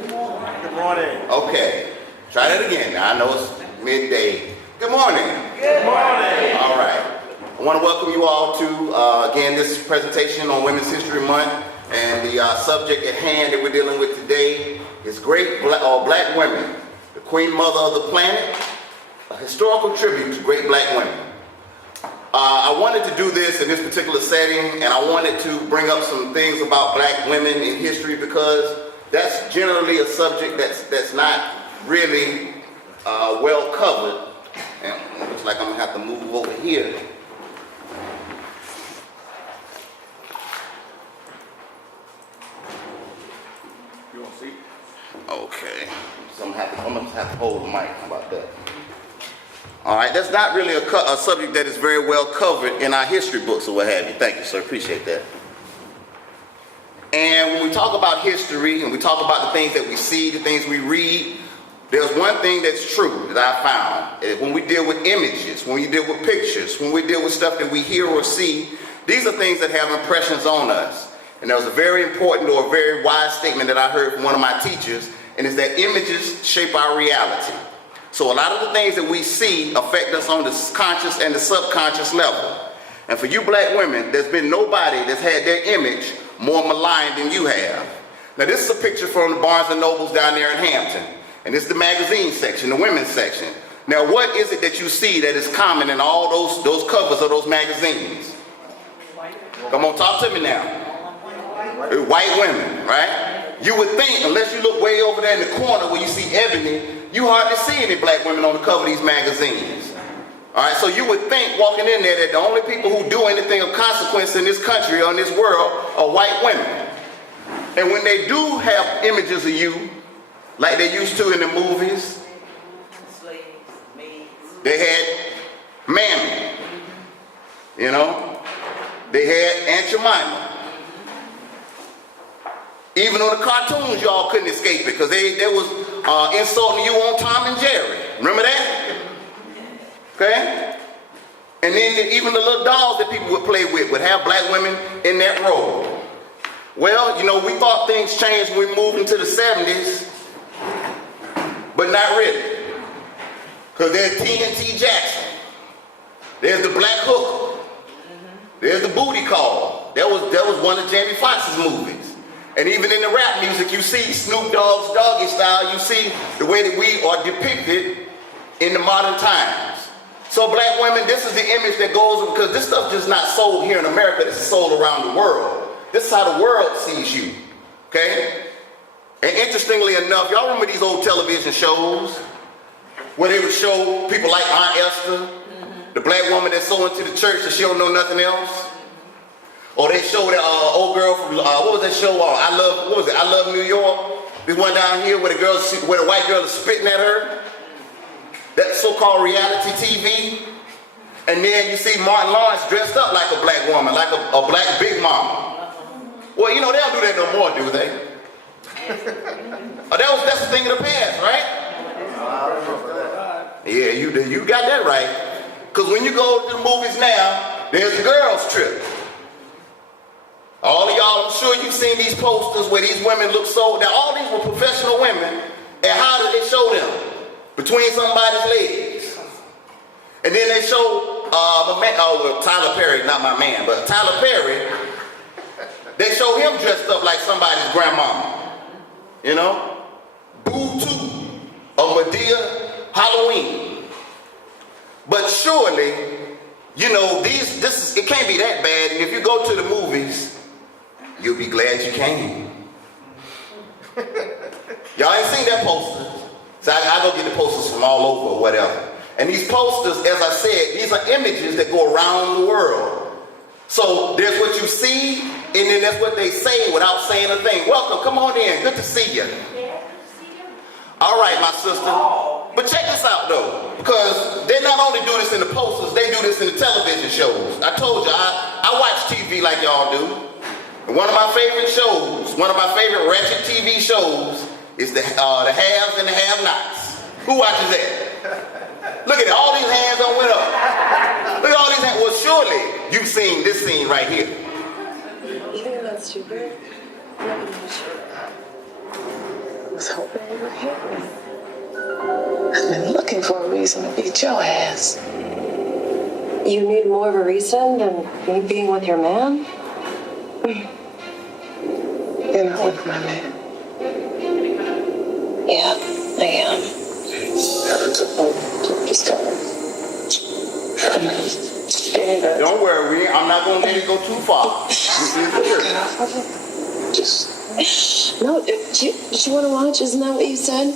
Good morning. Okay, try that again. Now, I know it's midday. Good morning. Good morning. All right. I want to welcome you all to, again, this presentation on Women's History Month. And the subject at hand that we're dealing with today is Great Black Women, the Queen Mother of the Planet, a historical tribute to great black women. I wanted to do this in this particular setting, and I wanted to bring up some things about black women in history because that's generally a subject that's not really well covered. And it looks like I'm going to have to move over here. You want to see? Okay. So I'm going to have to hold the mic. How about that? All right, that's not really a subject that is very well covered in our history books or what have you. Thank you, sir. Appreciate that. And when we talk about history and we talk about the things that we see, the things we read, there's one thing that's true that I found. When we deal with images, when we deal with pictures, when we deal with stuff that we hear or see, these are things that have impressions on us. And there was a very important or a very wise statement that I heard from one of my teachers, and it's that images shape our reality. So a lot of the things that we see affect us on the conscious and the subconscious level. And for you black women, there's been nobody that's had their image more maligned than you have. Now this is a picture from the Barnes and Nobles down there in Hampton. And this is the magazine section, the women's section. Now what is it that you see that is common in all those covers of those magazines? Come on, talk to me now. White women, right? You would think, unless you look way over there in the corner where you see ebony, you hardly see any black women on the cover of these magazines. All right, so you would think walking in there that the only people who do anything of consequence in this country or in this world are white women. And when they do have images of you, like they used to in the movies, they had Mammy, you know, they had Aunt Jemima. Even on the cartoons, y'all couldn't escape it because they was insulting you on Tom and Jerry. Remember that? Okay? And then even the little dolls that people would play with would have black women in that role. Well, you know, we thought things changed when we moved into the 70s, but not really. Because there's TNT Jackson. There's the Black Hooker. There's the Booty Call. That was one of Jamie Foxx's movies. And even in the rap music, you see Snoop Dogg's Doggy Style, you see the way that we are depicted in the modern times. So black women, this is the image that goes, because this stuff is not sold here in America, this is sold around the world. This is how the world sees you, okay? And interestingly enough, y'all remember these old television shows where they would show people like Aunt Esther, the black woman that's so into the church that she don't know nothing else? Or they showed that old girl from, what was that show? I Love New York. This one down here where the white girl is spitting at her. That so-called reality TV. And then you see Martin Lawrence dressed up like a black woman, like a black big mama. Well, you know, they don't do that no more, do they? That's a thing of the past, right? Yeah, you got that right. Because when you go to the movies now, there's a girls' trip. All of y'all, I'm sure you've seen these posters where these women look so, now all these were professional women, and how did they show them? Between somebody's legs. And then they show, Tyler Perry, not my man, but Tyler Perry, they show him dressed up like somebody's grandmama. You know? Boo Two, or Medea Halloween. But surely, you know, it can't be that bad, and if you go to the movies, you'll be glad you came. Y'all ain't seen that poster. So I go get the posters from all over or whatever. And these posters, as I said, these are images that go around the world. So there's what you see, and then that's what they say without saying a thing. Welcome, come on in, good to see you. All right, my sister. But check this out though, because they not only do this in the posters, they do this in the television shows. I told you, I watch TV like y'all do. And one of my favorite shows, one of my favorite ratchet TV shows is the haves and the have-nots. Who watches that? Look at it, all these hands done went up. Look at all these hands. Well, surely you've seen this scene right here. You think that's stupid? was hoping you would hear me. I've been looking for a reason to beat your ass. You need more of a reason than me being with your man? You're not with my man. Yeah, I am. Just go. Don't worry, I'm not going to let it go too far. Get off of it. Just. No, did you want to watch? Isn't that what you said?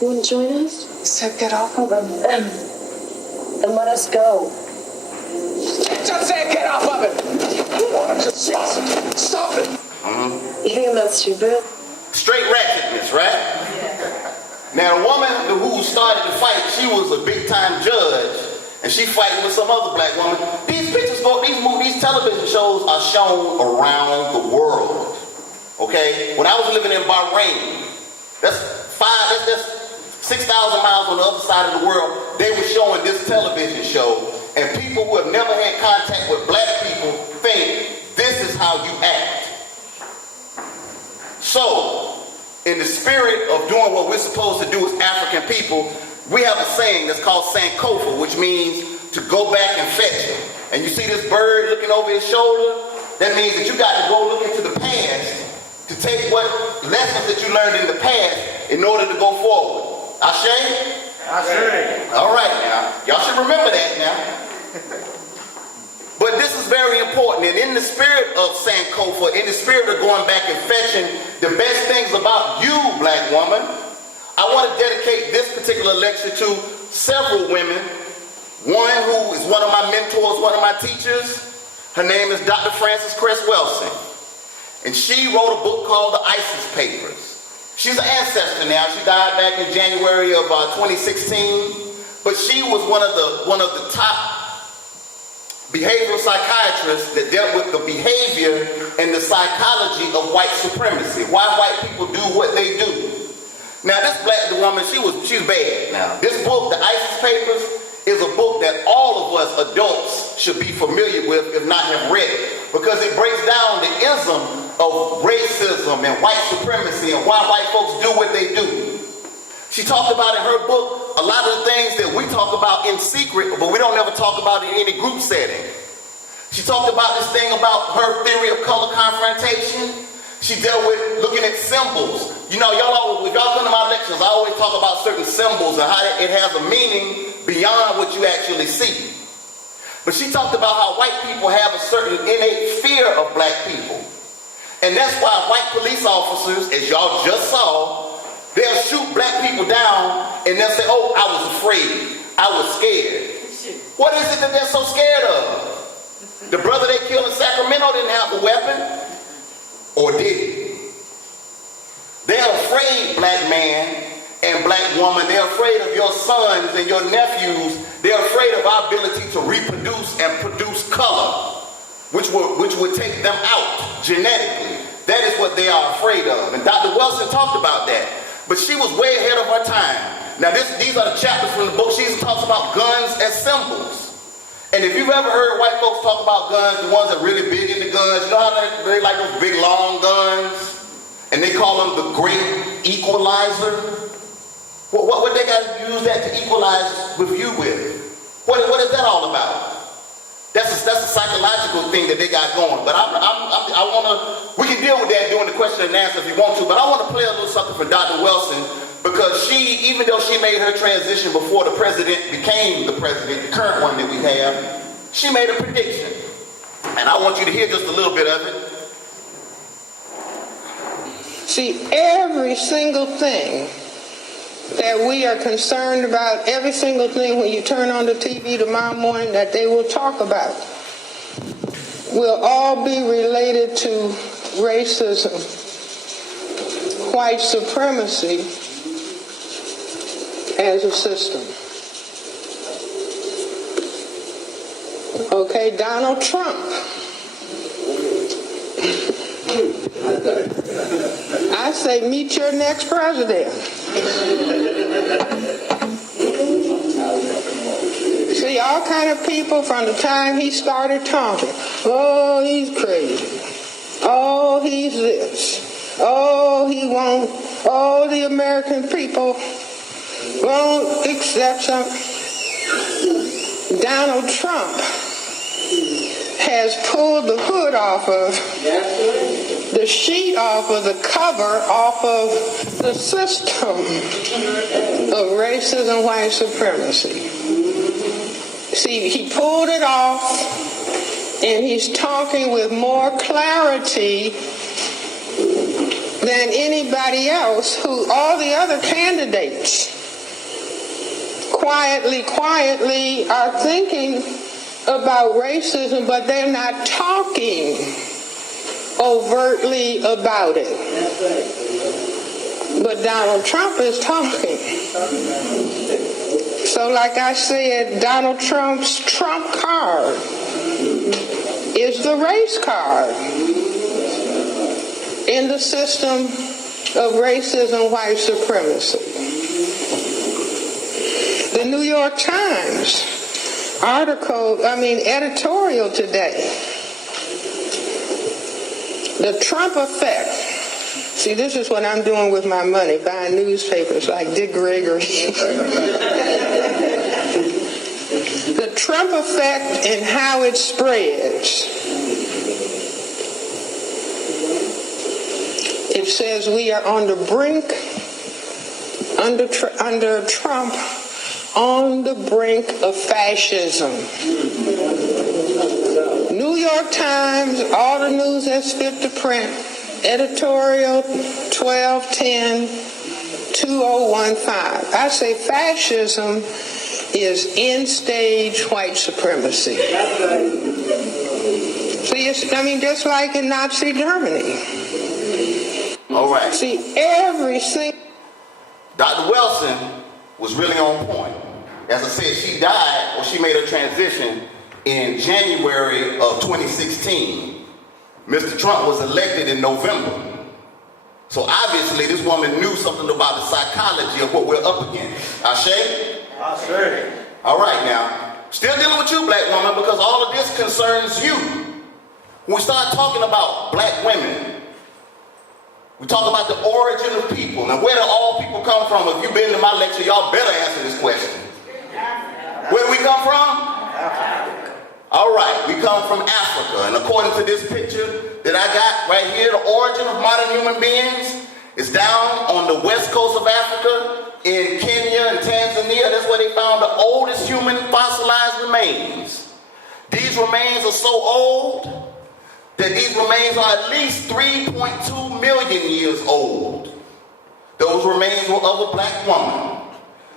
You want to join us? Said get off of him. Then let us go. Just said get off of it. Just stop it. You think I'm that stupid? Straight ratchetness, right? Now, the woman who started the fight, she was a big-time judge, and she fighting with some other black woman. These pictures, these television shows are shown around the world. Okay? When I was living in Bahrain, that's 6,000 miles on the other side of the world, they were showing this television show, and people who have never had contact with black people think this is how you act. So, in the spirit of doing what we're supposed to do as African people, we have a saying that's called Sankofa, which means to go back and fetch it. And you see this bird looking over his shoulder? That means that you got to go look into the past to take what lessons that you learned in the past in order to go forward. Ashe? Ashe. All right now. Y'all should remember that now. But this is very important. And in the spirit of Sankofa, in the spirit of going back and fetching the best things about you, black woman, I want to dedicate this particular lecture to several women. One who is one of my mentors, one of my teachers. Her name is Dr. Frances Cress Welsing. And she wrote a book called The ISIS Papers. She's an ancestor now. She died back in January of 2016. But she was one of the top behavioral psychiatrists that dealt with the behavior and the psychology of white supremacy. Why white people do what they do. Now this black woman, she's bad. Now this book, The ISIS Papers, is a book that all of us adults should be familiar with, if not have read it, because it breaks down the ism of racism and white supremacy and why white folks do what they do. She talked about in her book a lot of the things that we talk about in secret, but we don't ever talk about in any group setting. She talked about this thing about her theory of color confrontation. She dealt with looking at symbols. You know, if y'all come to my lectures, I always talk about certain symbols and how it has a meaning beyond what you actually see. But she talked about how white people have a certain innate fear of black people. And that's why white police officers, as y'all just saw, they'll shoot black people down and they'll say, oh, I was afraid. I was scared. What is it that they're so scared of? The brother they killed in Sacramento didn't have a weapon. Or did he? They're afraid, black man and black woman. They're afraid of your sons and your nephews. They're afraid of our ability to reproduce and produce color, which would take them out genetically. That is what they are afraid of. And Dr. Welsing talked about that. But she was way ahead of her time. Now these are the chapters from the book. She talks about guns as symbols. And if you've ever heard white folks talk about guns, the ones that are really big into guns, you know how they like those big long guns? And they call them the great equalizer? What they got to use that to equalize with you with? What is that all about? That's a psychological thing that they got going. But we can deal with that during the question and answer if you want to, but I want to play a little something for Dr. Welsing, because even though she made her transition before the president became the president, the current one that we have, she made a prediction. And I want you to hear just a little bit of it. See, every single thing that we are concerned about, every single thing when you turn on the TV tomorrow morning that they will talk about, will all be related to racism, white supremacy as a system. Okay, Donald Trump. I say meet your next president. See, all kind of people from the time he started talking. Oh, he's crazy. Oh, he's this. Oh, he won't all the American people won't accept something. Donald Trump has pulled the hood off of, the sheet off of, the cover off of the system of racism, white supremacy. See, he pulled it off, and he's talking with more clarity than anybody else, who all the other candidates quietly are thinking about racism, but they're not talking overtly about it. But Donald Trump is talking. So like I said, Donald Trump's trump card is the race card in the system of racism, white supremacy. The New York Times editorial today. The Trump effect. See, this is what I'm doing with my money, buying newspapers like Dick Gregory. The Trump effect and how it spreads. It says we are on the brink, under Trump, on the brink of fascism. New York Times, all the news that's fit to print, editorial 12/10/2015. I say fascism is end-stage white supremacy. See, just like in Nazi Germany. All right. See, every single... Dr. Wilson was really on point. As I said, she died, or she made her transition in January of 2016. Mr. Trump was elected in November. So obviously this woman knew something about the psychology of what we're up against. Ashe? Ashe. All right now. Still dealing with you, black woman, because all of this concerns you. When we start talking about black women, we talk about the origin of people. Now, where do all people come from? If you've been to my lecture, y'all better answer this question. Where do we come from? All right, we come from Africa. And according to this picture that I got right here, the origin of modern human beings is down on the west coast of Africa, in Kenya and Tanzania. That's where they found the oldest human fossilized remains. These remains are so old that these remains are at least 3.2 million years old. Those remains were of a black woman.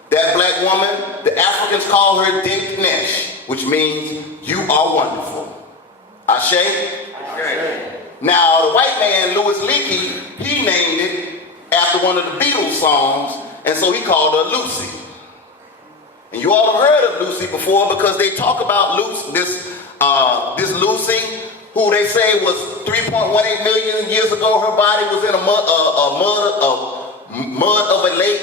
That black woman, the Africans call her Dink Nesh, which means you are wonderful. Ashe? Ashe. Now, the white man, Louis Leakey, he named it after one of the Beatles songs, and so he called her Lucy. And you all have heard of Lucy before because they talk about this Lucy, who they say was 3.18 million years ago. Her body was in a mud of a lake,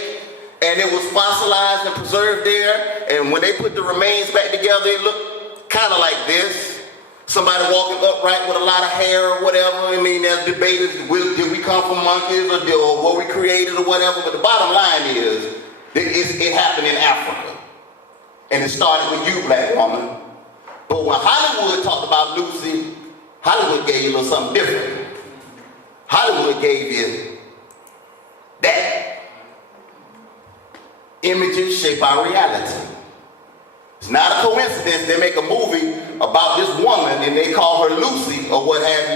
and it was fossilized and preserved there. And when they put the remains back together, it looked kind of like this. Somebody walking upright with a lot of hair or whatever. I mean, there's debated, did we come from monkeys or were we created or whatever? But the bottom line is, it happened in Africa. And it started with you, black woman. But when Hollywood talked about Lucy, Hollywood gave you a little something different. Hollywood gave you that. Images shape our reality. It's not a coincidence they make a movie about this woman and they call her Lucy or what have you,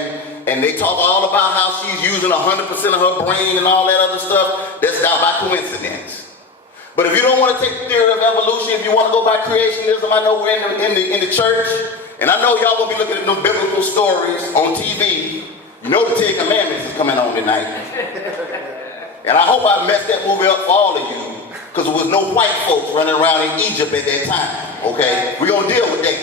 and they talk all about how she's using 100% of her brain and all that other stuff. That's not by coincidence. But if you don't want to take the theory of evolution, if you want to go by creationism, I know we're in the church, and I know y'all gonna be looking at them biblical stories on TV. You know the Ten Commandments is coming on tonight. And I hope I messed that movie up for all of you, because there was no white folks running around in Egypt at that time, okay? We're gonna deal with that.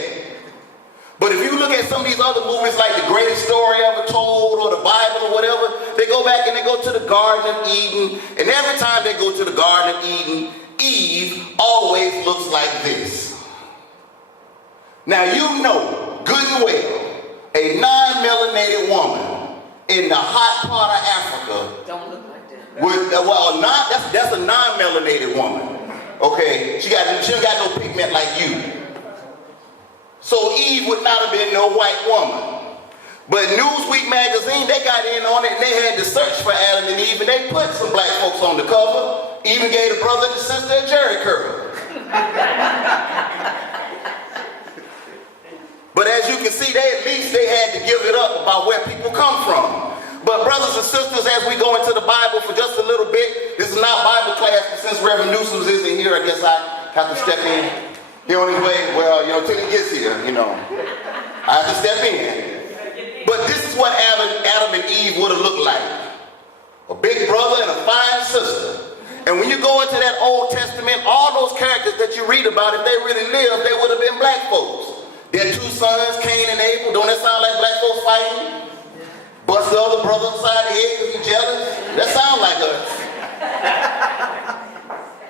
But if you look at some of these other movies like The Greatest Story Ever Told or the Bible or whatever, they go back and they go to the Garden of Eden, and every time they go to the Garden of Eden, Eve always looks like this. Now you know good and well, a non-melanated woman in the hot part of Africa Don't look like that. That's a non-melanated woman. Okay, she don't got no pigment like you. So Eve would not have been no white woman. But Newsweek magazine, they got in on it and they had to search for Adam and Eve and they put some black folks on the cover. Even gave the brother and the sister a jerry curl. But as you can see, at least they had to give it up about where people come from. But brothers and sisters, as we go into the Bible for just a little bit, this is not Bible class, but since Reverend Newsom isn't here, I guess I have to step in. Here on his way, well, till he gets here, I have to step in. But this is what Adam and Eve would have looked like. A big brother and a fine sister. And when you go into that Old Testament, all those characters that you read about, if they really lived, they would have been black folks. Their two sons, Cain and Abel. Don't that sound like black folks fighting? Bust the other brother upside the head because you're jealous? That sounds like us.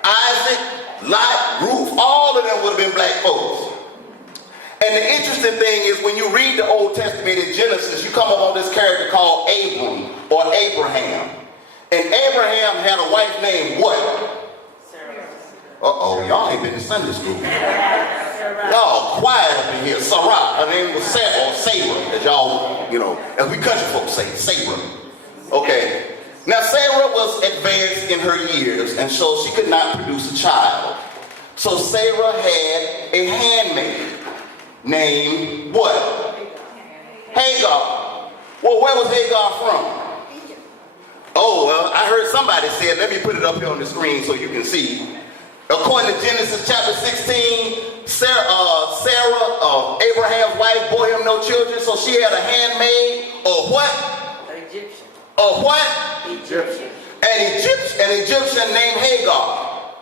Isaac, Lot, Ruth, all of them would have been black folks. And the interesting thing is when you read the Old Testament in Genesis, you come up on this character called Abram or Abraham. And Abraham had a wife named what? Sarah. Uh-oh, y'all ain't been to Sunday school. Y'all quiet up in here. Sarah, her name was Sarah, or Sarah, as y'all, as we country folks say, Sarah. Okay. Now Sarah was advanced in her years, and so she could not produce a child. So Sarah had a handmaid named what? Hagar. Well, where was Hagar from? Oh, well, I heard somebody say it. Let me put it up here on the screen so you can see. According to Genesis chapter 16, Sarah, Abraham's wife, bore him no children, so she had a handmaid, or what? Egyptian. Or what? Egyptian. An Egyptian named Hagar.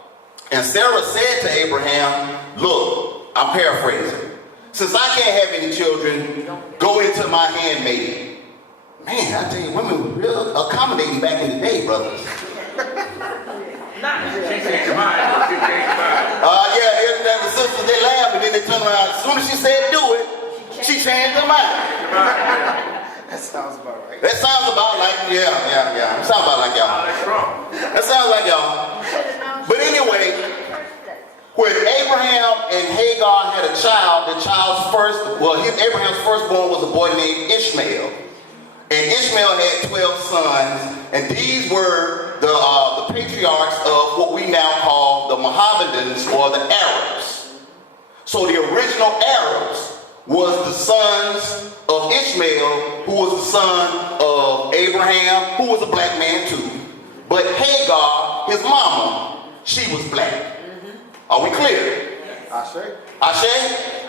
And Sarah said to Abraham, look, I'm paraphrasing. Since I can't have any children, go into my handmaid. Man, I tell you, women were real accommodating back in the day, brothers. She changed her mind. Yeah, the sisters, they laughed, and then they turned around. As soon as she said do it, she changed her mind. That sounds about right. That sounds about like, yeah. It sounds about like y'all. That sounds like y'all. But anyway, when Abraham and Hagar had a child, Abraham's firstborn was a boy named Ishmael. And Ishmael had 12 sons, and these were the patriarchs of what we now call the Mohammedans or the Arabs. So the original Arabs was the sons of Ishmael, who was the son of Abraham, who was a black man too. But Hagar, his mama, she was black. Are we clear? Ashe.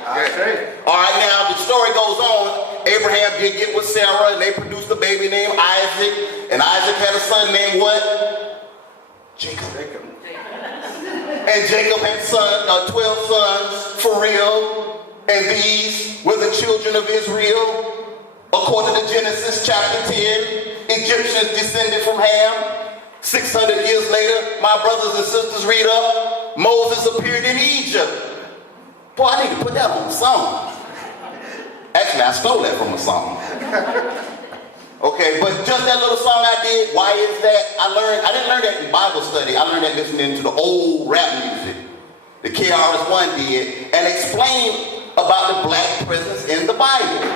All right, now the story goes on. Abraham did get with Sarah, and they produced a baby named Isaac. And Isaac had a son named what? Jacob. And Jacob had 12 sons for real. And these were the children of Israel. According to Genesis chapter 10, Egyptians descended from Ham. 600 years later, my brothers and sisters, read up. Moses appeared in Egypt. Boy, I need to put that on a song. Actually, I stole that from a song. Okay, but just that little song I did, why is that? I didn't learn that in Bible study. I learned that listening to the old rap music. The KRS-One did, and explained about the black presence in the Bible.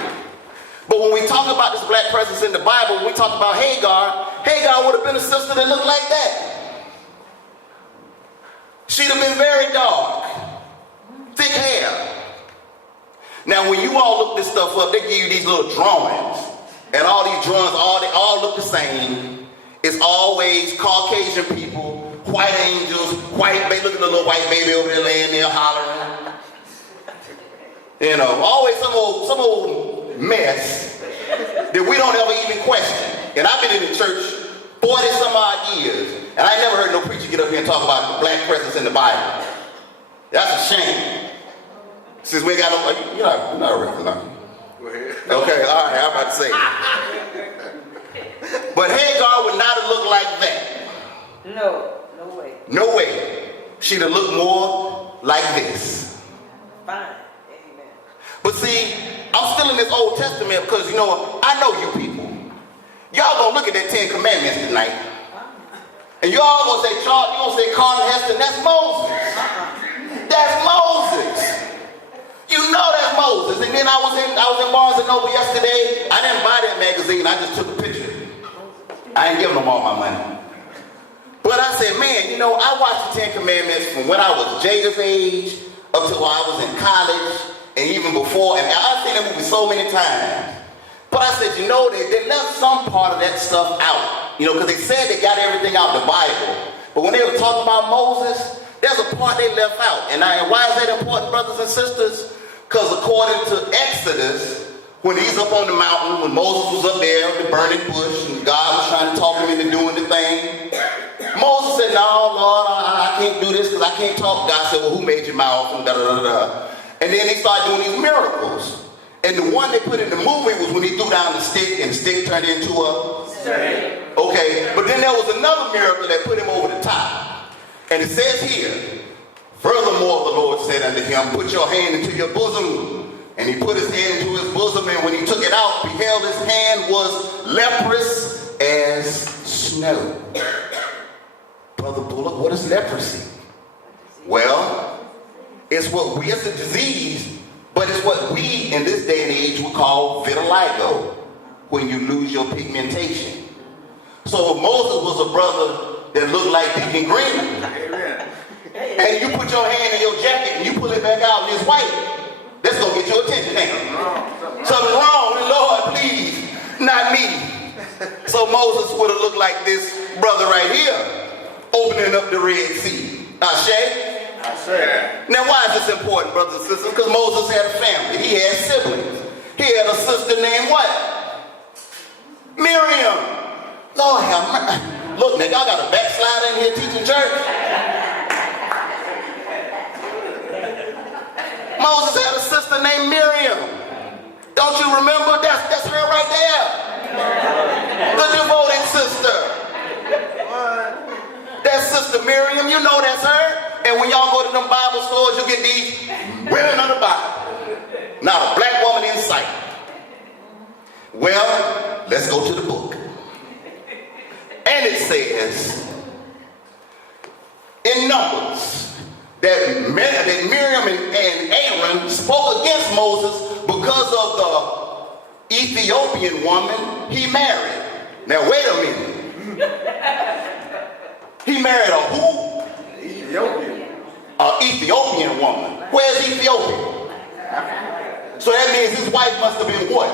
But when we talk about this black presence in the Bible, when we talk about Hagar would have been a sister that looked like that. She'd have been very dark. Thick hair. Now, when you all look this stuff up, they give you these little drawings. And all these drawings, they all look the same. It's always Caucasian people, white angels, white baby. Look at the little white baby over there laying there hollering. Always some old mess that we don't ever even question. And I've been in the church 40 some odd years, and I never heard no preacher get up here and talk about the black presence in the Bible. That's a shame. Since we ain't got no, you're not a reverend, are you? Go ahead. Okay, all right, I'm about to say it. But Hagar would not have looked like that. No way. No way. She'd have looked more like this. Fine. Amen. But see, I'm still in this Old Testament because, I know you people. Y'all gonna look at that 10 Commandments tonight. And you all gonna say, Charles, you gonna say Carter Heston, that's Moses. That's Moses. You know that's Moses. And then I was in Barnes and Noble yesterday. I didn't buy that magazine, I just took a picture. I ain't giving them all my money. But I said, man, you know, I watched the Ten Commandments from when I was Jada's age up to while I was in college and even before. And I've seen that movie so many times. But I said, you know, they left some part of that stuff out. You know, because they said they got everything out of the Bible. But when they were talking about Moses, there's a part they left out. And why is that important, brothers and sisters? Because according to Exodus, when he's up on the mountain, when Moses was up there with the burning bush, and God was trying to talk him into doing the thing, Moses said, no, Lord, I can't do this because I can't talk. God said, well, who made your mouth? And da-da-da-da. And then he started doing these miracles. And the one they put in the movie was when he threw down the stick, and the stick turned into a snake. Okay, but then there was another miracle that put him over the top. And it says here, furthermore, the Lord said unto him, put your hand into your bosom. And he put his hand into his bosom, and when he took it out, beheld his hand was leprous as snow. Brother Bullock, what is leprosy? Well, it's a disease, but it's what we in this day and age would call vitiligo, when you lose your pigmentation. So if Moses was a brother that looked like Deacon Green, and you put your hand in your jacket and you pull it back out and it's white, that's gonna get your attention, ain't it? Something's wrong, Lord, please, not me. So Moses would have looked like this brother right here, opening up the Red Sea. Ashe? Now why is this important, brothers and sisters? Because Moses had a family. He had siblings. He had a sister named what? Miriam. Lord have mercy. Look, nigga, I got a backslider in here teaching church. Moses had a sister named Miriam. Don't you remember? That's her right there. The devoted sister. That's Sister Miriam. You know that's her. And when y'all go to them Bible stores, you get these women of the Bible. Not a black woman in sight. Well, let's go to the book. And it says in Numbers that Miriam and Aaron spoke against Moses because of the Ethiopian woman he married. Now wait a minute. He married a who? Ethiopian. An Ethiopian woman. Where's Ethiopia? So that means his wife must have been what?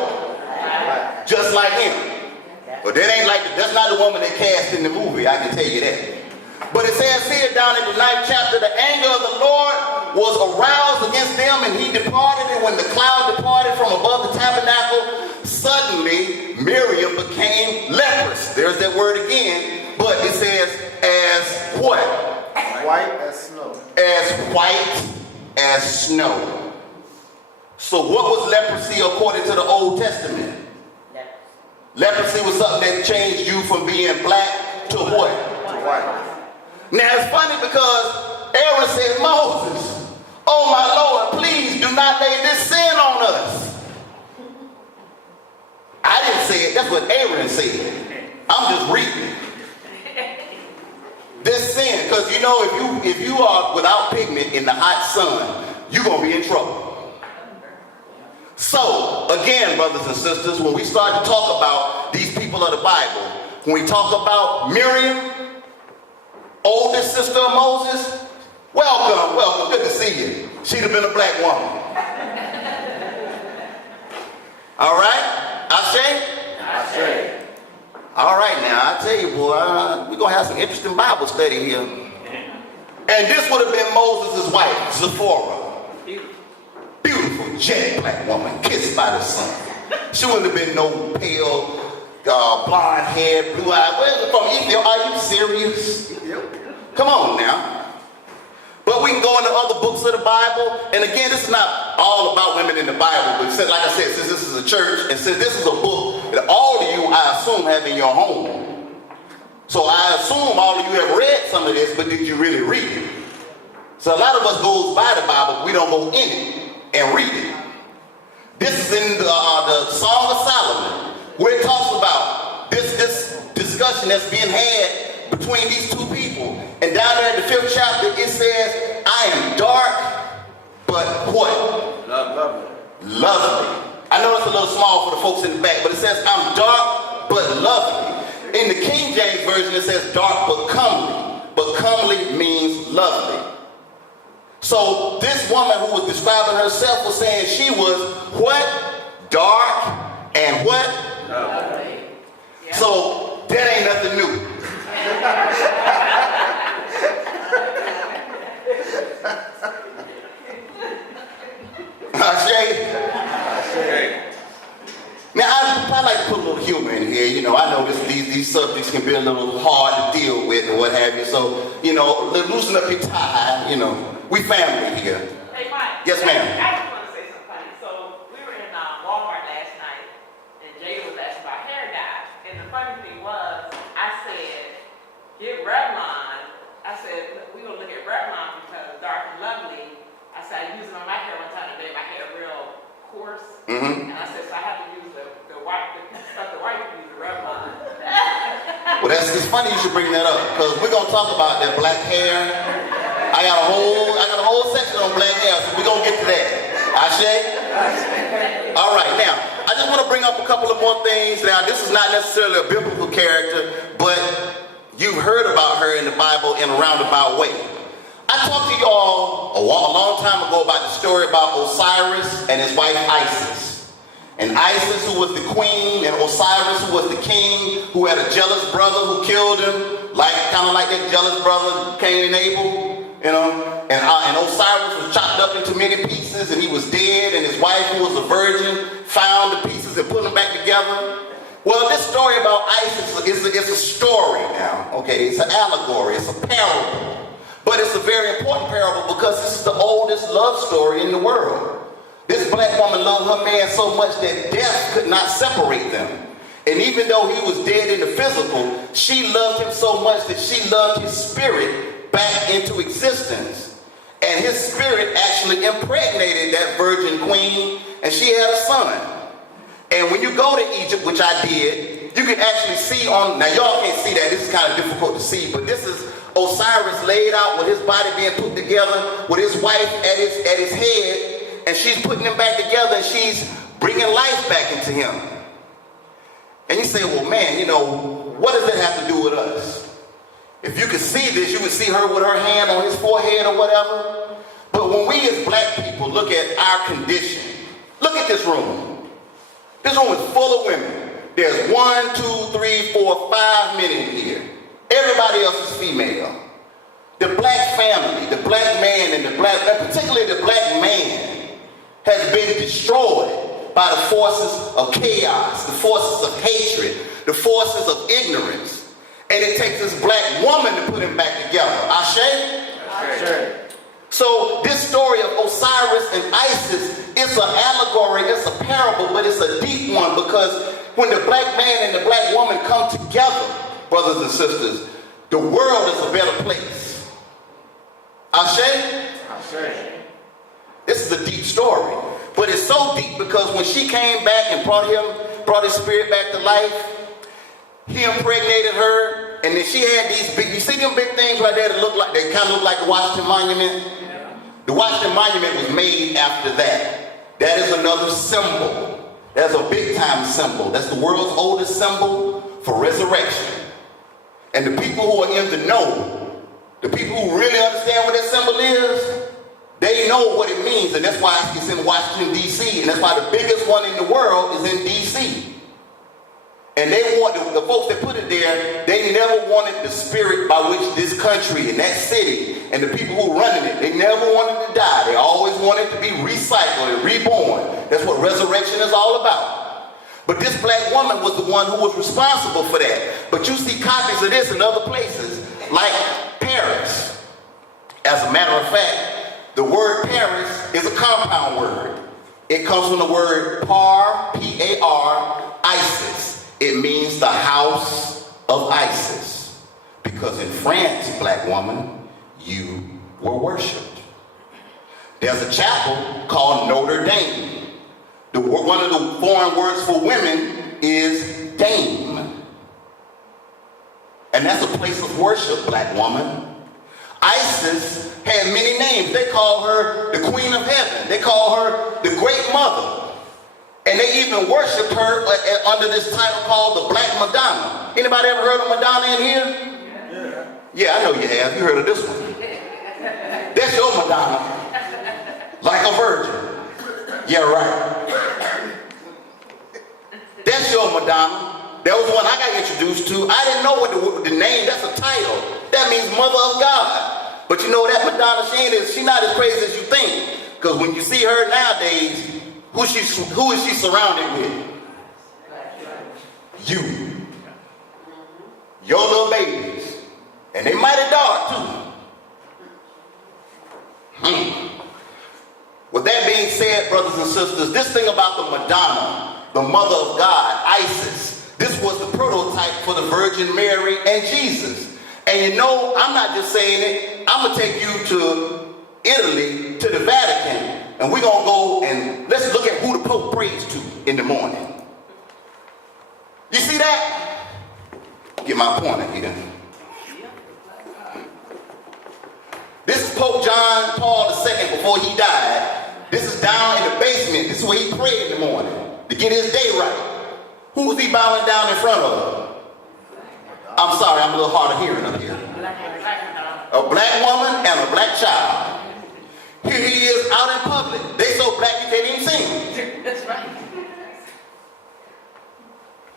Just like him. But that's not the woman they cast in the movie, I can tell you that. But it says here down in the 9th chapter, the anger of the Lord was aroused against them, and he departed, and when the cloud departed from above the tabernacle, suddenly Miriam became leprous. There's that word again, but it says as what? White as snow. As white as snow. So what was leprosy according to the Old Testament? Leprosy was something that changed you from being black to what? To white. Now it's funny because Aaron said, Moses, oh my Lord, please do not lay this sin on us. I didn't say it, that's what Aaron said. I'm just reading. This sin, because you know if you are without pigment in the hot sun, you're going to be in trouble. So, again, brothers and sisters, when we start to talk about these people of the Bible, when we talk about Miriam, oldest sister of Moses, welcome, good to see you. She'd have been a black woman. All right? Ashe? All right now, I tell you, boy, we're going to have some interesting Bible study here. And this would have been Moses' wife, Zipporah. Beautiful, jet black woman, kissed by the sun. She wouldn't have been no pale, blonde hair, blue eyed. Where's from Ethiopia? Are you serious? Come on now. But we can go into other books of the Bible. And again, this is not all about women in the Bible. But since, like I said, since this is a church, and since this is a book that all of you, I assume, have in your home. So I assume all of you have read some of this, but did you really read it? So a lot of us goes by the Bible, but we don't go in it and read it. This is in the Song of Solomon, where it talks about this discussion that's being had between between these two people. And down there in the 5th chapter, it says, I am dark, but what? Lovely. Lovely. I know it's a little small for the folks in the back, but it says, I'm dark, but lovely. In the King James Version, it says dark, but comely. But comely means lovely. So this woman who was describing herself was saying she was what? Dark and what? Lovely. So that ain't nothing new. Now I like to put a little humor in here. You know, I know these subjects can be a little hard to deal with and what have you. So, you know, loosen up your tie. You know, we family here. Hey, Mike. Yes, ma'am. I just want to say something funny. So we were in Walmart last night, and Jada was asking about hair dye. And the funny thing was, I said, get Revlon. I said, we're going to look at Revlon because dark and lovely. I said, I used it on my hair one time today. My hair real coarse. Mm-hmm. And I said, so I have to use the white, the stuff the white people use, the Revlon. Well, it's funny you should bring that up because we're gonna talk about that black hair. I got a whole section on black hair, so we're gonna get to that. Ashe? All right, now I just want to bring up a couple of more things. Now, this is not necessarily a biblical character, but you've heard about her in the Bible in a roundabout way. I talked to y'all a long time ago about the story about Osiris and his wife Isis. And Isis, who was the queen, and Osiris, who was the king, who had a jealous brother who killed him, kind of like that jealous brother Cain and Abel, you know. And Osiris was chopped up into many pieces, and he was dead. And his wife, who was a virgin, found the pieces and put them back together. Well, this story about Isis is a story now. Okay, it's an allegory, it's a parable. But it's a very important parable because this is the oldest love story in the world. This black woman loved her man so much that death could not separate them. And even though he was dead in the physical, she loved him so much that she loved his spirit back into existence. And his spirit actually impregnated that virgin queen, and she had a son. And when you go to Egypt, which I did, you can actually see now y'all can't see that, this is kind of difficult to see, but this is Osiris laid out with his body being put together, with his wife at his head, and she's putting them back together, and she's bringing life back into him. And you say, well, man, you know, what does that have to do with us? If you could see this, you would see her with her hand on his forehead or whatever. But when we as black people look at our condition, look at this room. This room is full of women. There's 1, 2, 3, 4, 5 men in here. Everybody else is female. The black family, the black man, and particularly the black man, has been destroyed by the forces of chaos, the forces of hatred, the forces of ignorance. And it takes this black woman to put him back together. Ashe? Ashe. So this story of Osiris and Isis is an allegory, it's a parable, but it's a deep one because when the black man and the black woman come together, brothers and sisters, the world is a better place. Ashe? Ashe. This is a deep story, but it's so deep because when she came back and brought his spirit back to life, he impregnated her, and then she had these big, you see them big things right there that they kind of look like the Washington Monument? Yeah. The Washington Monument was made after that. That is another symbol. That's a big time symbol. That's the world's oldest symbol for resurrection. And the people who are in the know, the people who really understand what that symbol is, they know what it means, and that's why it's in Washington, D.C., and that's why the biggest one in the world is in D.C. And they want, the folks that put it there, they never wanted the spirit by which this country and that city and the people who running it, they never wanted to die. They always wanted to be recycled and reborn. That's what resurrection is all about. But this black woman was the one who was responsible for that. But you see copies of this in other places, like Paris. As a matter of fact, the word Paris is a compound word. It comes from the word par, P-A-R, Isis. It means the house of Isis. Because in France, black woman, you were worshipped. There's a chapel called Notre Dame. One of the foreign words for women is dame. and that's a place of worship, black woman. Isis had many names. They call her the Queen of Heaven. They call her the Great Mother. And they even worshiped her under this title called the Black Madonna. Anybody ever heard of Madonna in here? Yeah, I know you have. You heard of this one. That's your Madonna. Like a virgin. Yeah, right. That's your Madonna. That was the one I got introduced to. I didn't know what the name, that's a title. That means Mother of God. But you know that Madonna, she's not as crazy as you think. Because when you see her nowadays, who is she surrounded with? You. Your little babies. And they mighty dark too. With that being said, brothers and sisters, this thing about the Madonna, the Mother of God, Isis, this was the prototype for the Virgin Mary and Jesus. And you know, I'm not just saying it. I'm going to take you to Italy, to the Vatican, and we're going to go and let's look at who the Pope prays to in the morning. You see that? Get my point here. This is Pope John Paul II before he died. This is down in the basement. This is where he prayed in the morning to get his day right. Who's he bowing down in front of? I'm sorry, I'm a little hard of hearing up here. A black woman and a black child. Here he is out in public. They so black you can't even see him. That's right.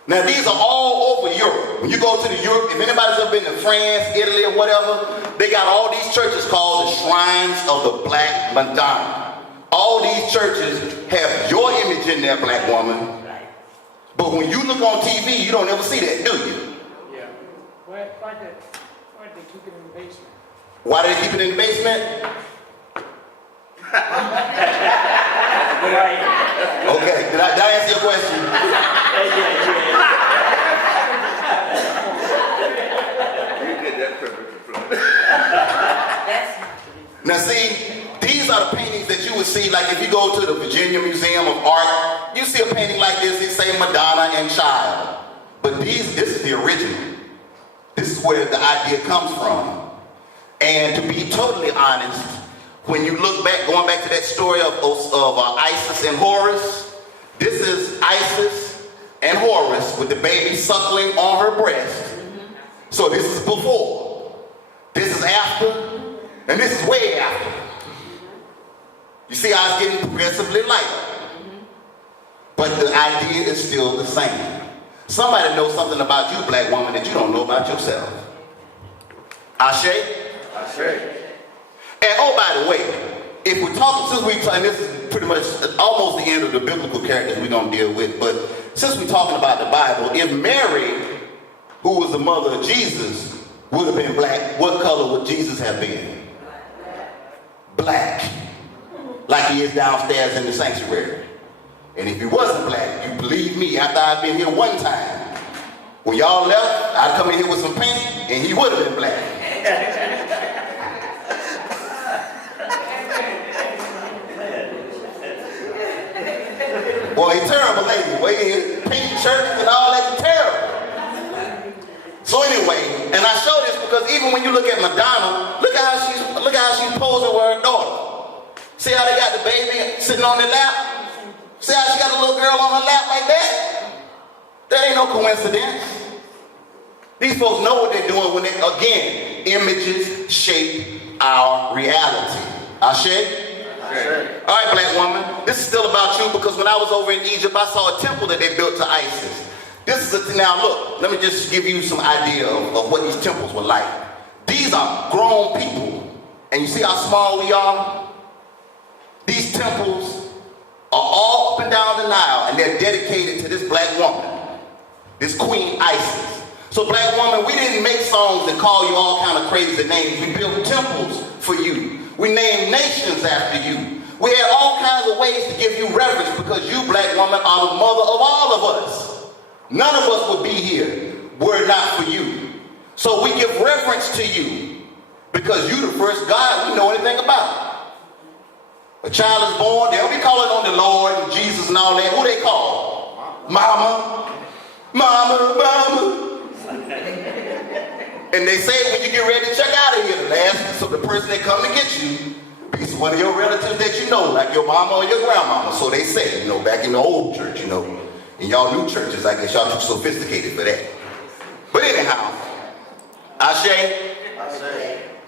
Now these are all over Europe. When you go to the Europe, if anybody's ever been to France, Italy, or whatever, they got all these churches called the Shrines of the Black Madonna. All these churches have your image in there, black woman. But when you look on TV, you don't ever see that, do you? Yeah. Why did they keep it in the basement? Why do they keep it in the basement? Okay, did I answer your question? You did that perfectly. Now see, these are the paintings that you would see, like if you go to the Virginia Museum of Art, you see a painting like this, it say Madonna and Child. But this is the original. This is where the idea comes from. And to be totally honest, when you look back, going back to that story of Isis and Horus, this is Isis and Horus with the baby suckling on her breast. So this is before, this is after, and this is way after. You see how it's getting progressively lighter. But the idea is still the same. Somebody knows something about you, black woman, that you don't know about yourself. Ashe? Ashe. And oh, by the way, if we're talking, and this is pretty much almost the end of the biblical characters we're going to deal with, but since we're talking about the Bible, if Mary, who was the mother of Jesus, would have been black, what color would Jesus have been? Black. Like he is downstairs in the sanctuary. And if he wasn't black, you believe me, after I've been here one time, when y'all left, I'd come in here with some paint, and he would have been black. Boy, he's terrible lady. Way his pink shirt and all that, terrible. So anyway, and I show this because even when you look at Madonna, look at how she's posing with her daughter. See how they got the baby sitting on their lap? See how she got a little girl on her lap like that? That ain't no coincidence. These folks know what they're doing when they, again, images shape our reality. Ashe? Sure. All right, black woman, this is still about you because when I was over in Egypt, I saw a temple that they built to Isis. This is now look, let me just give you some idea of what these temples were like. These are grown people, and you see how small we are? These temples are all up and down the Nile, and they're dedicated to this black woman, this Queen Isis. So black woman, we didn't make songs that call you all kind of crazy names. We built temples for you. We named nations after you. We had all kinds of ways to give you reverence because you, black woman, are the mother of all of us. None of us would be here were it not for you. So we give reverence to you because you're the first God we know anything about. A child is born, they'll be calling on the Lord and Jesus and all that. Who they call? Mama. Mama, mama. And they say when you get ready to check out of here, so the person that come to get you is one of your relatives that you know, like your mama or your grandmama. So they say, back in the old church, in y'all new churches, I guess y'all too sophisticated for that. But anyhow, Ashe.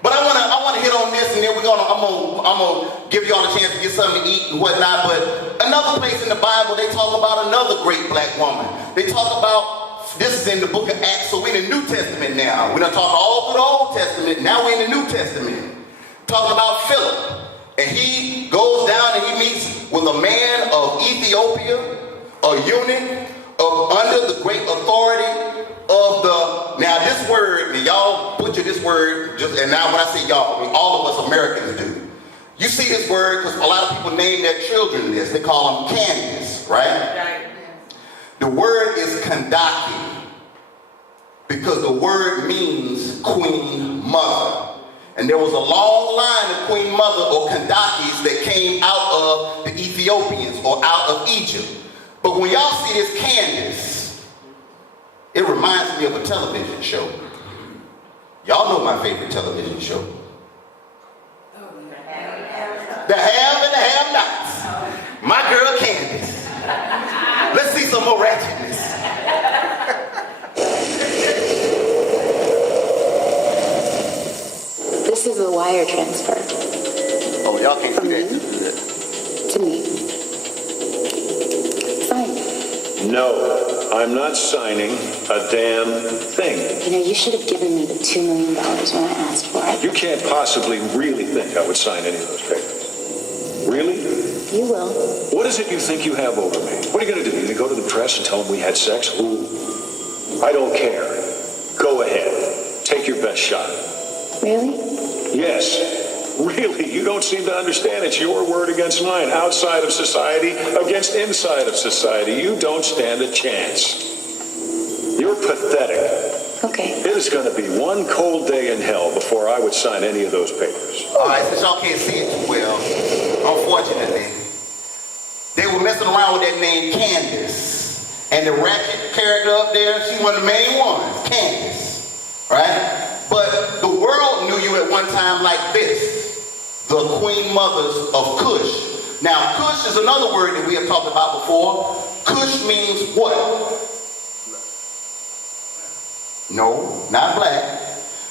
But I wanna hit on this, and then I'm gonna give y'all a chance to get something to eat and whatnot. But another place in the Bible, they talk about another great black woman. They talk about, this is in the book of Acts, so we're in the New Testament now. We done talked all through the Old Testament, now we're in the New Testament. Talking about Philip. And he goes down and he meets with a man of Ethiopia, a eunuch, under the great authority of now this word, y'all butcher this word, and now when I say y'all, all of us Americans do. You see this word because a lot of people name their children this. They call them Candace, right? The word is Kandaki because the word means queen mother. And there was a long line of queen mother or Kandakis that came out of the Ethiopians or out of Egypt. But when y'all see this Candace, it reminds me of a television show. Y'all know my favorite television show. The Have and the Have-Nots. My girl Candace. Let's see some more ratchetness. This is a wire transfer. Oh, y'all can't From see me that. to me. Sign. No, I'm not signing a damn thing. You should have given me the $2 million when I asked for it. You can't possibly really think I would sign any of those papers. Really? You will. What is it you think you have over me? What are you going to do? You going to go to the press and tell them we had sex? Ooh, I don't care. Go ahead. Take your best shot. Really? Yes. Really, you don't seem to understand. It's your word against mine. Outside of society against inside of society. You don't stand a chance. You're pathetic. Okay. It is going to be one cold day in hell before I would sign any of those papers. All right, since y'all can't see it too well, unfortunately, they were messing around with that name Candace. And the ratchet character up there, she's one of the main ones, Candace. Right? But the world knew you at one time like this, the queen mothers of Cush. Now, Cush is another word that we have talked about before. Cush means what? No, not black.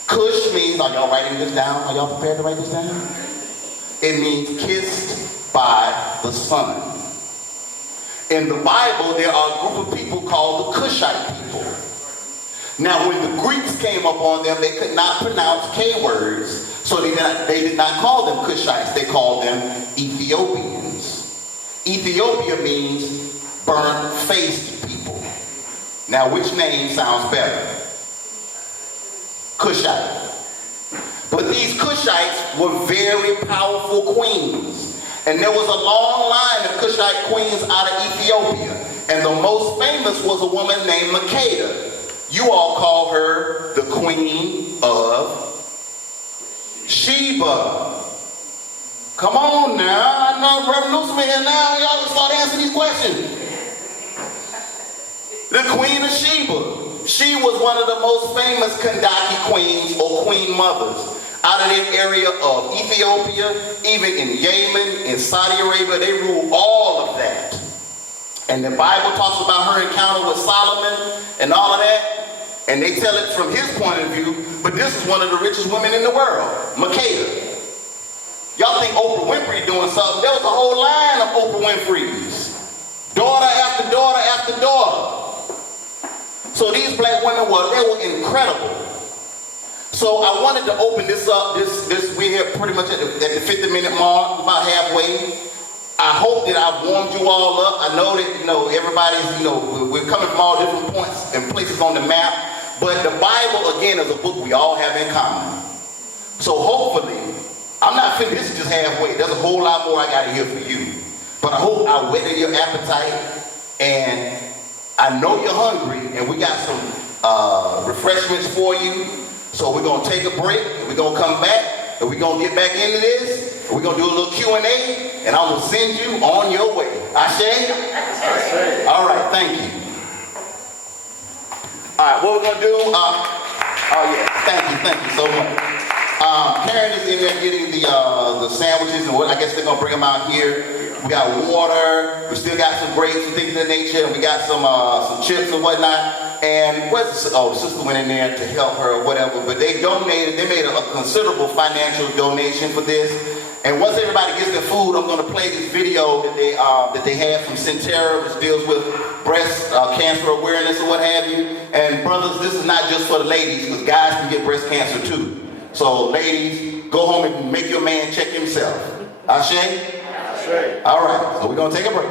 Cush means, are y'all writing this down? Are y'all prepared to write this down? It means kissed by the sun. In the Bible, there are a group of people called the Cushite people. Now, when the Greeks came up on them, they could not pronounce K words, so they did not call them Cushites. They called them Ethiopians. Ethiopia means burnt-faced people. Now, which name sounds better? Cushite. But these Cushites were very powerful queens. And there was a long line of Cushite queens out of Ethiopia. And the most famous was a woman named Makeda. You all call her the Queen of Sheba. Come on now. I know Reverend Newsom here now. Y'all can start answering these questions. The Queen of Sheba. She was one of the most famous Kandaki queens or queen mothers out of that area of Ethiopia, even in Yemen, in Saudi Arabia. They ruled all of that. And the Bible talks about her encounter with Solomon and all of that. And they tell it from his point of view, but this is one of the richest women in the world, Makeda. Y'all think Oprah Winfrey doing something? There was a whole line of Oprah Winfreys. Daughter after daughter after daughter. So these black women they were incredible. So I wanted to open this up, we're here pretty much at the 50-minute mark, about halfway. I hope that I've warmed you all up. I know that, everybody's, we're coming from all different points and places on the map. But the Bible, again, is a book we all have in common. So hopefully, I'm not finished. This is just halfway. There's a whole lot more I got to hear for you. But I hope I whetted your appetite. And I know you're hungry. And we got some refreshments for you. So we're going to take a break. And we're going to come back. And we're going to get back into this. And we're going to do a little Q&A. And I'm going to send you on your way. Ashe? All right. Thank you. All right, what we're going to do, Oh yeah, thank you so much. Karen is in there getting the sandwiches and what I guess they're gonna bring them out here. We got water, we still got some grapes and things of that nature, and we got some chips and whatnot. And the sister went in there to help her or whatever, but they made a considerable financial donation for this. And once everybody gets their food, I'm gonna play this video that they had from Centera, which deals with breast cancer awareness or what have you. And brothers, this is not just for the ladies, because guys can get breast cancer too. So ladies, go home and make your man check himself. Ashe? Ashe. All right, so we're gonna take a break.